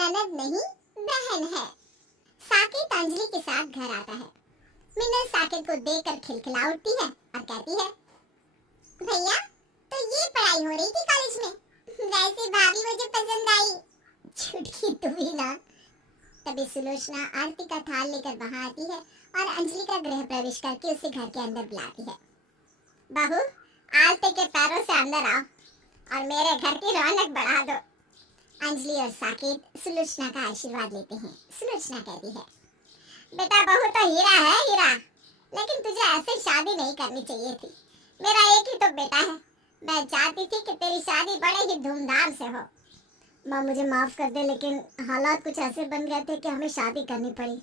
ननद नहीं बहन है। साकेत अंजलि के साथ घर आता है। मिनल साकेत को देखकर खिलखिला उठती है और कहती है, भैया तो ये पढ़ाई हो रही थी कॉलेज में, वैसे भाभी मुझे पसंद आई। छुटकी तू भी ना। तभी सुलोचना आरती का थाल लेकर वहां आती है और अंजलि का गृह प्रवेश करके उसे घर के अंदर बुलाती है। बहू, आरती के पैरों से अंदर आओ और मेरे घर की रौनक बढ़ा दो। अंजलि और साकेत सुलोचना का आशीर्वाद लेते हैं। सुलोचना कहती है, बेटा बहू तो हीरा है हीरा, लेकिन तुझे ऐसे शादी नहीं करनी चाहिए थी। मेरा एक ही तो बेटा है। मैं चाहती थी कि तेरी शादी बड़े ही धूमधाम से हो। माँ मुझे माफ कर दे, लेकिन हालात कुछ ऐसे बन गए थे कि हमें शादी करनी पड़ी।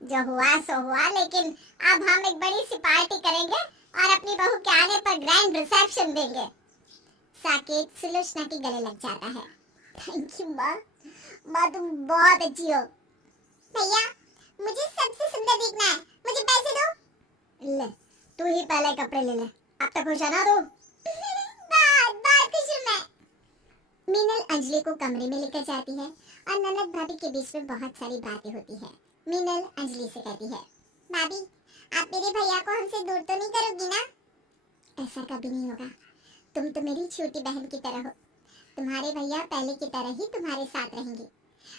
जो हुआ सो हुआ, लेकिन अब हम एक बड़ी सी पार्टी करेंगे और अपनी बहू के आने पर ग्रैंड रिसेप्शन देंगे। साकेत सुलोचना के गले लग जाता है। थैंक यू माँ, माँ तुम बहुत अच्छी हो। भैया मुझे सबसे सुंदर दिखना है, मुझे पैसे दो। ले तू ही पहले कपड़े ले ले, अब तक खुश है ना तू? बहुत खुश हूँ मैं। मीनल अंजलि को कमरे में लेकर जाती है और ननद भाभी के बीच में बहुत सारी बातें होती है। मीनल अंजलि से कहती है, भाभी आप मेरे भैया को हमसे दूर तो नहीं करोगी ना? ऐसा कभी नहीं होगा, तुम तो मेरी छोटी बहन की तरह हो। तुम्हारे भैया पहले की तरह ही तुम्हारे साथ रहेंगे।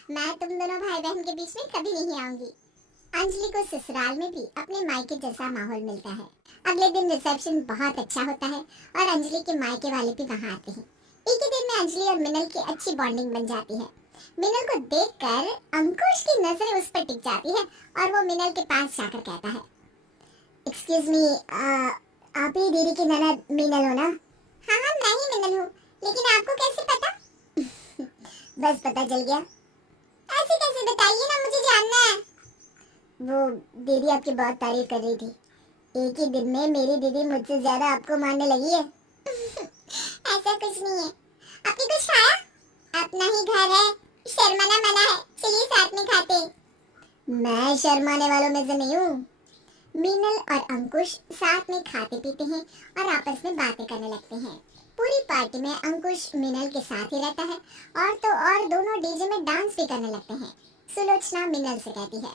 मैं तुम दोनों भाई बहन के बीच में कभी नहीं आऊंगी। अंजलि को ससुराल में भी अपने मायके जैसा माहौल मिलता है। अगले दिन रिसेप्शन बहुत अच्छा होता है और अंजलि के मायके वाले भी वहाँ आते हैं। एक ही दिन में अंजलि और मिनल की अच्छी बॉन्डिंग बन जाती है। मिनल को देखकर अंकुश की नजर उस पर टिक जाती है और वो मिनल के पास जाकर कहता है, एक्सक्यूज मी, आप ही दीदी की ननद मिनल हो ना? हाँ हाँ मैं ही मिनल हूँ, लेकिन आपको कैसे पता? बस पता चल गया। ऐसे कैसे, बताइए ना, मुझे जानना है। वो दीदी आपकी बहुत तारीफ कर रही थी। एक ही दिन में मेरी दीदी मुझसे ज्यादा आपको मानने लगी है। ऐसा कुछ नहीं है। आपने कुछ खाया? अपना ही घर है, शर्माना मना है, चलिए साथ में खाते हैं। मैं शर्माने वालों में से नहीं हूँ। मीनल और अंकुश साथ में खाते पीते हैं और आपस में बातें करने लगते हैं। पूरी पार्टी में अंकुश मीनल के साथ ही रहता है और तो और दोनों डीजे में डांस भी करने लगते हैं। सुलोचना मीनल से कहती है,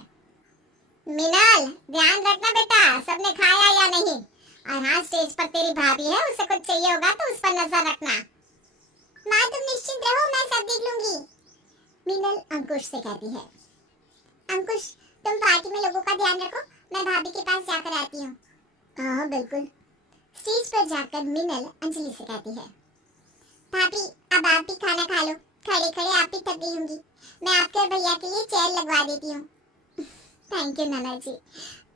मीनल ध्यान रखना बेटा, सबने खाया या नहीं? और हाँ, स्टेज पर तेरी भाभी है, उसे कुछ चाहिए होगा तो उस पर नजर रखना। माँ तुम निश्चिंत रहो, मैं सब देख लूंगी। मीनल अंकुश से कहती है, अंकुश तुम पार्टी में लोगों का ध्यान रखो, मैं भाभी के पास जाकर आती हूँ। हाँ बिल्कुल। स्टेज पर जाकर मिनल अंजलि से कहती है, भाभी अब आप भी खाना खा लो, खड़े खड़े आप भी थक गई होंगी। मैं आपके और भैया के लिए चेयर लगवा देती हूँ। थैंक यू ननद जी,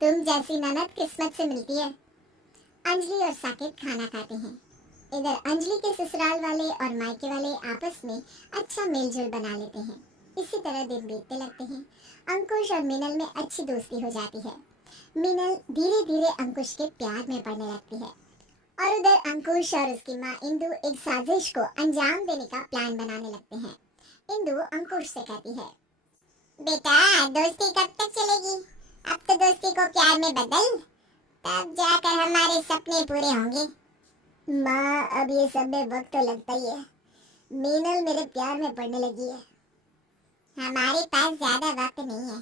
तुम जैसी ननद किस्मत से मिलती है। अंजलि और साकेत खाना खाते हैं। इधर अंजलि के ससुराल वाले और मायके वाले आपस में अच्छा मेलजोल बना लेते हैं। इसी तरह दिन बीतते लगते हैं। अंकुश और मिनल में अच्छी दोस्ती हो जाती है। मिनल धीरे धीरे अंकुश के प्यार में पड़ने लगती है और उधर अंकुश और उसकी माँ इंदु एक साजिश को अंजाम देने का प्लान बनाने लगते हैं। इंदु अंकुश से कहती है, बेटा दोस्ती कब तक चलेगी? अब तो दोस्ती को प्यार में बदल, तब जाकर हमारे सपने पूरे होंगे। माँ अब ये सब में वक्त तो लगता ही है। मीनल मेरे प्यार में पड़ने लगी है। हमारे पास ज्यादा वक्त नहीं है।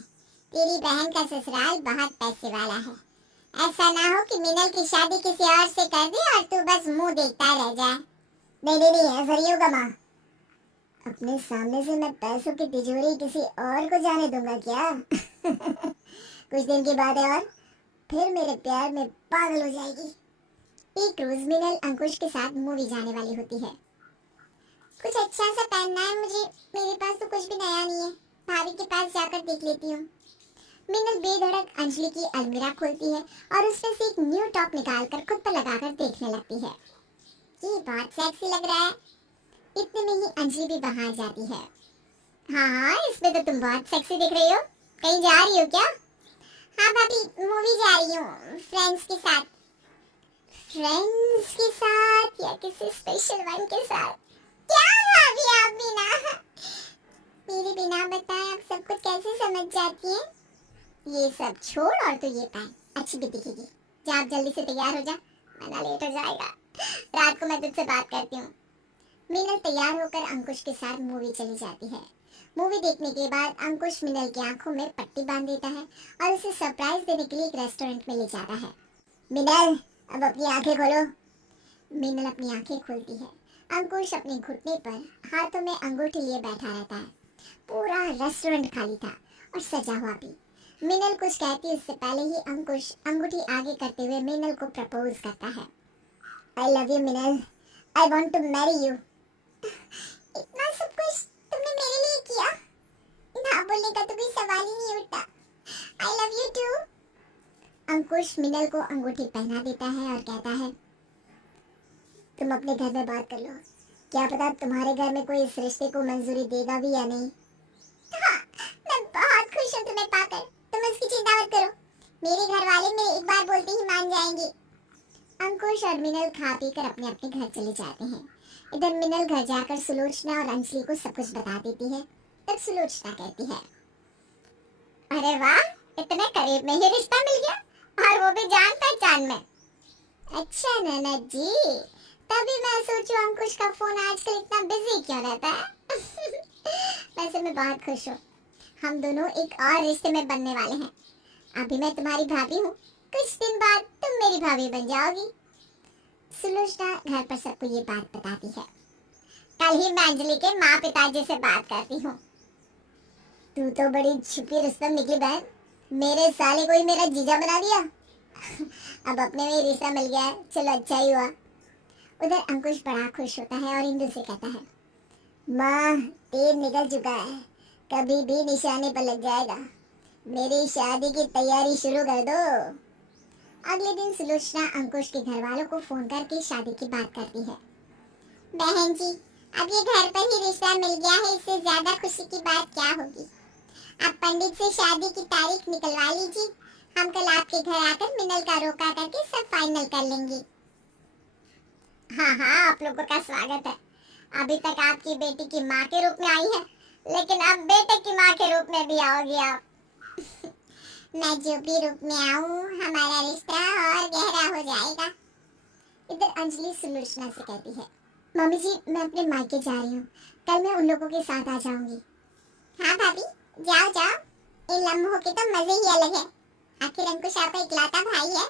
तेरी बहन का ससुराल बहुत पैसे वाला है। ऐसा ना हो कि मिनल की शादी किसी और से कर दे और तू बस मुंह देखता रह जाए। नहीं नहीं नहीं, ऐसा नहीं होगा माँ। अपने सामने से मैं पैसों की तिजोरी किसी और को जाने दूंगा क्या? कुछ दिन की बात है और फिर मेरे प्यार में पागल हो जाएगी। एक रोज मिनल अंकुश के साथ मूवी जाने वाली होती है। कुछ अच्छा सा पहनना है मुझे, मेरे पास तो कुछ भी नया नहीं है। भाभी के पास जाकर देख लेती हूँ। मिनल बेधड़क अंजलि की अलमीरा खोलती है और उसमें से एक न्यू टॉप निकालकर खुद पर लगाकर देखने लगती है। ये बहुत सेक्सी लग रहा है। इतने में ही अंजलि भी वहां आ जाती है। हाँ हाँ, इसमें तो तुम बहुत सेक्सी दिख रही हो। कहीं जा रही हो क्या? हाँ भाभी, मूवी जा रही हूँ फ्रेंड्स के साथ। फ्रेंड्स के साथ या किसी स्पेशल वन के साथ? क्या भाभी आप बिना मेरे बिना बताए आप सब कुछ कैसे समझ जाती हैं? ये सब छोड़ और तो ये पहन, अच्छी भी दिखेगी। जा आप जल्दी से तैयार हो जा, वरना लेट हो जाएगा। रात को मैं तुझसे बात करती हूँ। मीनल तैयार होकर अंकुश के साथ मूवी चली जाती है। मूवी देखने के बाद अंकुश मिनल की आंखों में पट्टी बांध देता है और उसे सरप्राइज देने के लिए एक रेस्टोरेंट में ले जाता है। मिनल, अब अपनी आंखें खोलो। मिनल अपनी आंखें खोलती है। अंकुश अपने घुटने पर हाथों में अंगूठी लिए बैठा रहता है। पूरा रेस्टोरेंट खाली था और सजा हुआ भी। मिनल कुछ कहती उससे पहले ही अंकुश अंगूठी आगे करते हुए मिनल को प्रपोज करता है। आई love you Minal, I want to marry you. इतना सब कुछ तुमने मेरे लिए किया, ना बोलने का तो कोई सवाल ही नहीं उठता। I love you too. Ankush Minal को अंगूठी पहना देता है और कहता है, तुम अपने घर में बात कर लो, क्या पता तुम्हारे घर में कोई इस रिश्ते को मंजूरी देगा भी या नहीं। हाँ, मैं बहुत खुश हूँ तुम्हें पाकर, तुम उसकी चिंता मत करो, मेरे घर वाले मेरे एक बार बोलते ही मान जाएंगे। अंकुश और मिनल खा पी कर अपने अपने घर चले जाते हैं। इधर मिनल घर जाकर सुलोचना और अंजलि को सब कुछ बता देती है। तब सुलोचना कहती है, अरे वाह, इतने करीब में ही रिश्ता मिल गया, और वो भी जान पहचान में। अच्छा ननद जी, तभी मैं सोचूं अंकुश का फोन आजकल इतना बिजी क्यों रहता है। वैसे मैं बहुत खुश हूँ, हम दोनों एक और रिश्ते में बनने वाले हैं। अभी मैं तुम्हारी भाभी हूँ, कुछ दिन बाद तुम मेरी भाभी बन जाओगी। सुलोचना घर पर सबको ये बात बताती है। कल ही मैं अंजलि के माँ पिताजी से बात करती हूँ। तू तो बड़ी छुपी रुस्तम निकली बहन, मेरे साले को ही मेरा जीजा बना दिया। अब अपने में ही रिश्ता मिल गया है, चलो अच्छा ही हुआ। उधर अंकुश बड़ा खुश होता है और इंदु से कहता है, माँ तीर निकल चुका है, कभी भी निशाने पर लग जाएगा, मेरी शादी की तैयारी शुरू कर दो। अगले दिन सुलोचना अंकुश के घर वालों को फोन करके शादी की बात करती है। बहन जी, अब ये घर पर ही रिश्ता मिल गया है, इससे ज्यादा खुशी की बात क्या होगी। आप पंडित से शादी की तारीख निकलवा लीजिए, हम कल आपके घर आकर मिनल का रोका करके सब फाइनल कर लेंगे। हाँ हाँ, आप लोगों का स्वागत है। अभी तक आपकी बेटी की माँ के रूप में आई है, लेकिन अब बेटे की माँ के रूप में भी आओगी आप। मैं जो भी रूप में आऊँ, हमारा रिश्ता और गहरा हो जाएगा। इधर अंजलि सुलोचना से कहती है, मम्मी जी मैं अपने मायके जा रही हूँ, कल मैं उन लोगों के साथ आ जाऊंगी। हाँ भाभी, जाओ जाओ, इन लम्हों के तो मजे ही अलग है, आखिर अंकुश आपका इकलौता भाई है।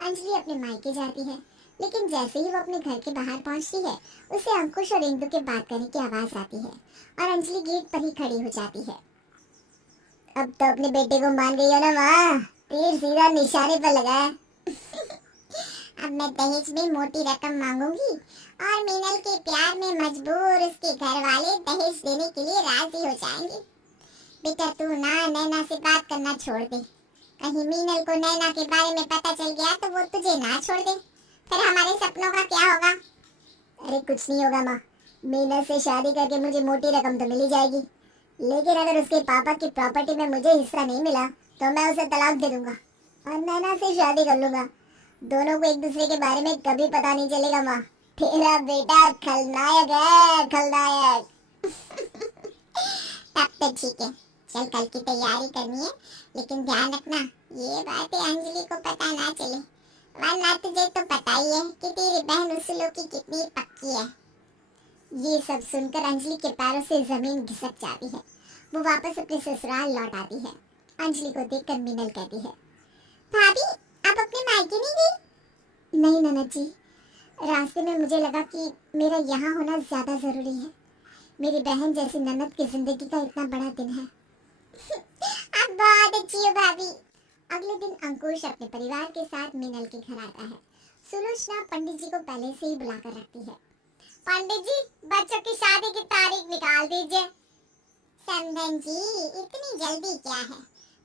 अंजलि अपने मायके जाती है, लेकिन जैसे ही वो अपने घर के बाहर पहुंचती है, उसे अंकुश और इंदु के बात करने की आवाज आती है और अंजलि गेट पर ही खड़ी हो जाती है। अब तो अपने बेटे को मान गई हो ना माँ, तीर सीधा निशाने पर लगा है। अब मैं दहेज में मोटी रकम मांगूंगी और मीनल के प्यार में मजबूर उसके घर वाले दहेज देने के लिए राजी हो जाएंगे। बेटा तू ना नैना से बात करना छोड़ दे, कहीं मीनल को नैना के बारे में पता चल गया तो वो तुझे ना छोड़ दे, फिर हमारे सपनों का क्या होगा। अरे कुछ नहीं होगा माँ, मीनल से शादी करके मुझे मोटी रकम तो मिल जाएगी, लेकिन अगर उसके पापा की प्रॉपर्टी में मुझे हिस्सा नहीं मिला तो मैं उसे तलाक दे दूंगा और नैना से शादी कर लूंगा। दोनों को एक दूसरे के बारे में कभी पता नहीं चलेगा माँ। तेरा बेटा खलनायक है, खलनायक। तब तो ठीक है, चल कल की तैयारी करनी है, लेकिन ध्यान रखना ये बातें अंजलि को पता ना चले, वरना तुझे तो पता ही है कि तेरी बहन उसूलों की कितनी पक्की है। ये सब सुनकर अंजलि के पैरों से जमीन घिसक जाती है। वो वापस अपने ससुराल लौट आती है। अंजलि को देखकर मीनल कहती है, भाभी आप अपने मायके नहीं गई? नहीं ननद जी, रास्ते में मुझे लगा कि मेरा यहाँ होना ज्यादा जरूरी है, मेरी बहन जैसी ननद की जिंदगी का इतना बड़ा दिन है। आप बहुत अच्छी हो भाभी। अगले दिन अंकुश अपने परिवार के साथ मीनल के घर आता है। सुलोचना पंडित जी को पहले से ही बुलाकर रखती है। पंडित जी, बच्चों की शादी की तारीख निकाल दीजिए। समधन जी, इतनी जल्दी क्या है,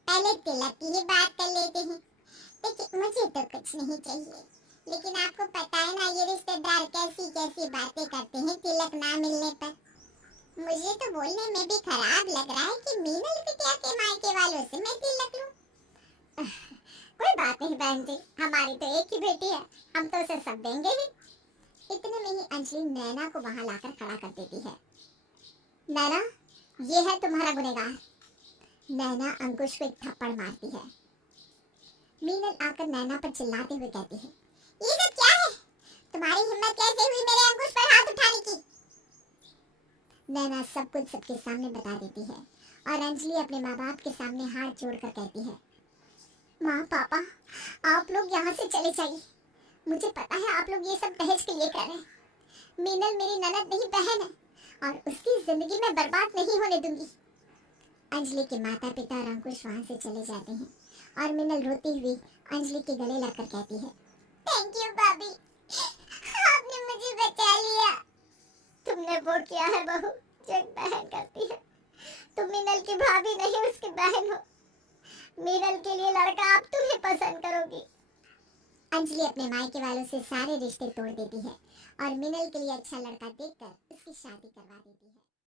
पहले तिलक की ही बात कर लेते हैं। लेकिन मुझे तो कुछ नहीं चाहिए, लेकिन आपको पता है ना ये रिश्तेदार कैसी कैसी बातें करते हैं तिलक ना मिलने पर। मुझे तो बोलने में भी खराब लग रहा है कि मीनल बिटिया के मायके वालों से मैं तिलक लूं। कोई बात नहीं बहन जी, हमारी तो एक ही बेटी है, हम तो उसे सब देंगे ही। इतने में ही अंजलि नैना को वहां लाकर खड़ा कर देती है। नैना, ये है तुम्हारा गुनहगार। नैना अंकुश को एक थप्पड़ मारती है। मीनल आकर नैना पर चिल्लाते हुए कहती है, ये सब क्या है? तुम्हारी हिम्मत कैसे हुई मेरे अंकुश पर हाथ उठाने की? नैना सब कुछ सबके सामने बता देती है और अंजलि अपने माँ बाप के सामने हाथ जोड़कर कहती है, माँ पापा आप लोग यहाँ से चले जाइए। मुझे पता है आप लोग ये सब दहेज के लिए कह रहे हैं। मीनल मेरी ननद नहीं बहन है और उसकी जिंदगी में बर्बाद नहीं होने दूंगी। अंजलि के माता पिता और अंकुश वहाँ से चले जाते हैं और मीनल रोती हुई अंजलि के गले लगकर कहती है, थैंक यू भाभी, आपने मुझे बचा लिया। तुमने वो किया है बहू जो एक बहन करती है। तुम मीनल की भाभी नहीं उसकी बहन हो। मीनल के लिए लड़का आप तुम्हें पसंद करोगी। अंजलि अपने मायके वालों से सारे रिश्ते तोड़ देती है और मीनल के लिए अच्छा लड़का देखकर उसकी शादी करवा देती है।